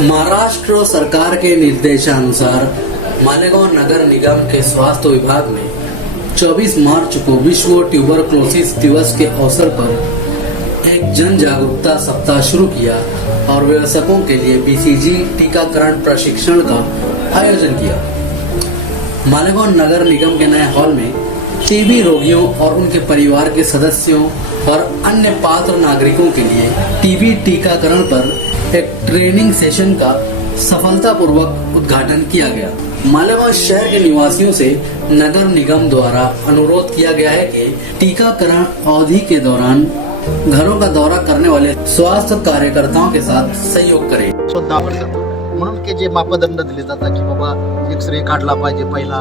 महाराष्ट्र सरकार के निर्देशानुसार मालेगांव नगर निगम के स्वास्थ्य विभाग ने 24 मार्च को विश्व ट्यूबरक्लोसिस दिवस के अवसर पर एक जन जागरूकता सप्ताह शुरू किया और वयस्कों के लिए बीसीजी टीकाकरण प्रशिक्षण का आयोजन किया। मालेगांव नगर निगम के नए हॉल में टीबी रोगियों और उनके परिवार के सदस्यों और अन्य पात्र नागरिकों के लिए टीबी टीकाकरण पर एक ट्रेनिंग सेशन का सफलतापूर्वक उद्घाटन किया गया। मालेगांव शहर के निवासियों से नगर निगम द्वारा अनुरोध किया गया है कि टीकाकरण अवधि के दौरान घरों का दौरा करने वाले स्वास्थ्य कार्यकर्ताओं के साथ सहयोग करें। म्हणून की जे मापदंड दिले जातात की बाबा एक्सरे काढला पाहिजे पहिला,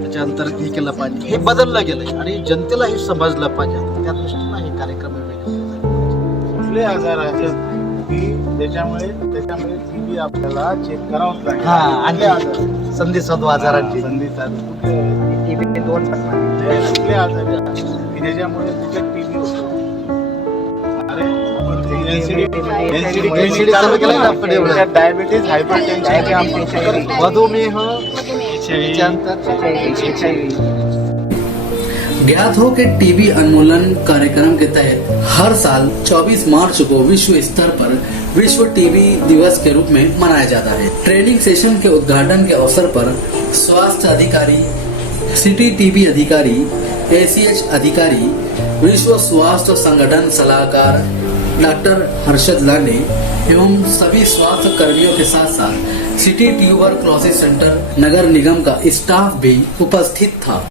त्याच्यानंतर हे केलं पाहिजे, हे बदललं गेलंय आणि जनतेला हे समजलं पाहिजे। त्या दृष्टीने हे कार्यक्रम कुठले आजार आहेत की त्याच्यामुळे टीबी आपल्याला चेक करावंच लागेल। आणि आजार संधिसाधू आजारांची टीबी दोन कुठले आजार आहेत की त्याच्यामुळे तुझ्या टीबी होतो। डायबिटीज, हायपरटेन्शन, मधुमेह, ज्ञात हो कि टीबी उन्मूलन कार्यक्रम के तहत हर साल 24 मार्च को विश्व स्तर पर विश्व टीबी दिवस के रूप में मनाया जाता है। ट्रेनिंग सेशन के उद्घाटन के अवसर पर स्वास्थ्य अधिकारी, सिटी टीबी अधिकारी, एसीएच अधिकारी, विश्व स्वास्थ्य संगठन सलाहकार डॉक्टर हर्षद लाने एवं सभी स्वास्थ्य कर्मियों के साथ साथ सिटी ट्यूबरक्लोसिस सेंटर नगर निगम का स्टाफ भी उपस्थित था।